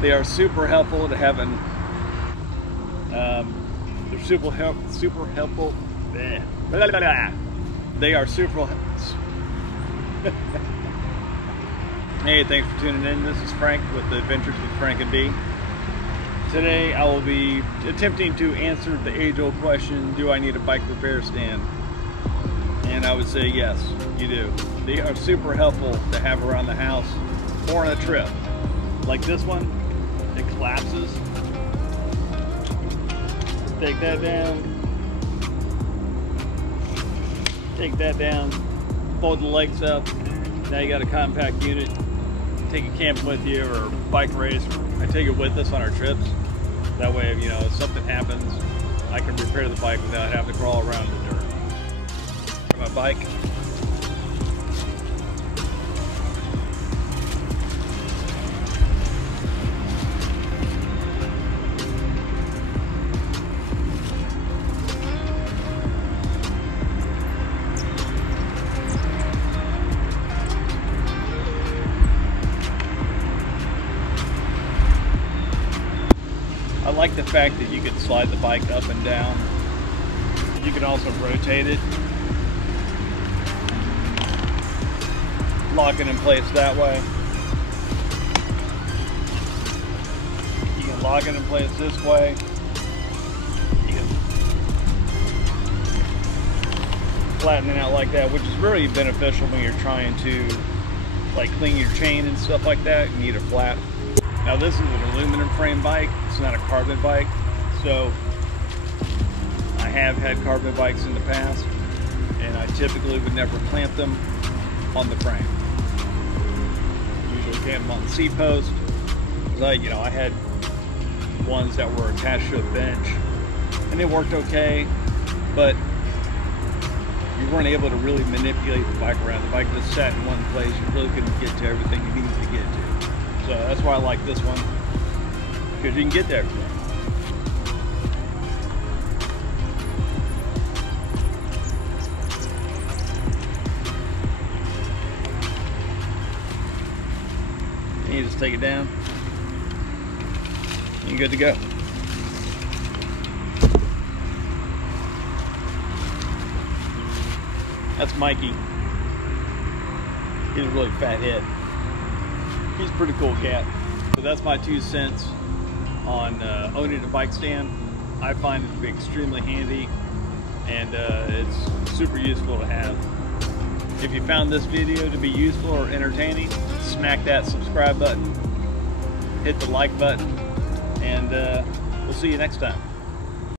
They are super helpful to having. They're super helpful. Bleh. Blah, blah, blah. They are super. Hey, thanks for tuning in. This is Frank with the Adventures with Frank and B. Today I will be attempting to answer the age-old question: do I need a bike repair stand? And I would say yes, you do. They are super helpful to have around the house or on a trip. Like this one, it collapses. Take that down. Take that down. Fold the legs up. Now you got a compact unit. Take it camping with you or bike race. I take it with us on our trips. That way, you know, if something happens, I can repair the bike without having to crawl around the dirt. My bike. I like the fact that you can slide the bike up and down. You can also rotate it. Lock it in place that way. You can lock it in place this way. You can flatten it out like that, which is really beneficial when you're trying to like clean your chain and stuff like that. You need it flat. Now this is an aluminum frame bike. It's not a carbon bike. So I have had carbon bikes in the past, and I typically would never clamp them on the frame. Usually clamp them on the seat post. I had ones that were attached to a bench, and they worked okay, but you weren't able to really manipulate the bike around. The bike just sat in one place. You really couldn't get to everything you needed to get to. So that's why I like this one, because you can get to everything. And you just take it down, and you're good to go. That's Mikey. He's a really fat head. He's a pretty cool cat. So that's my 2 cents on owning a bike stand. I find it to be extremely handy, and it's super useful to have. If you found this video to be useful or entertaining, smack that subscribe button, hit the like button, and we'll see you next time.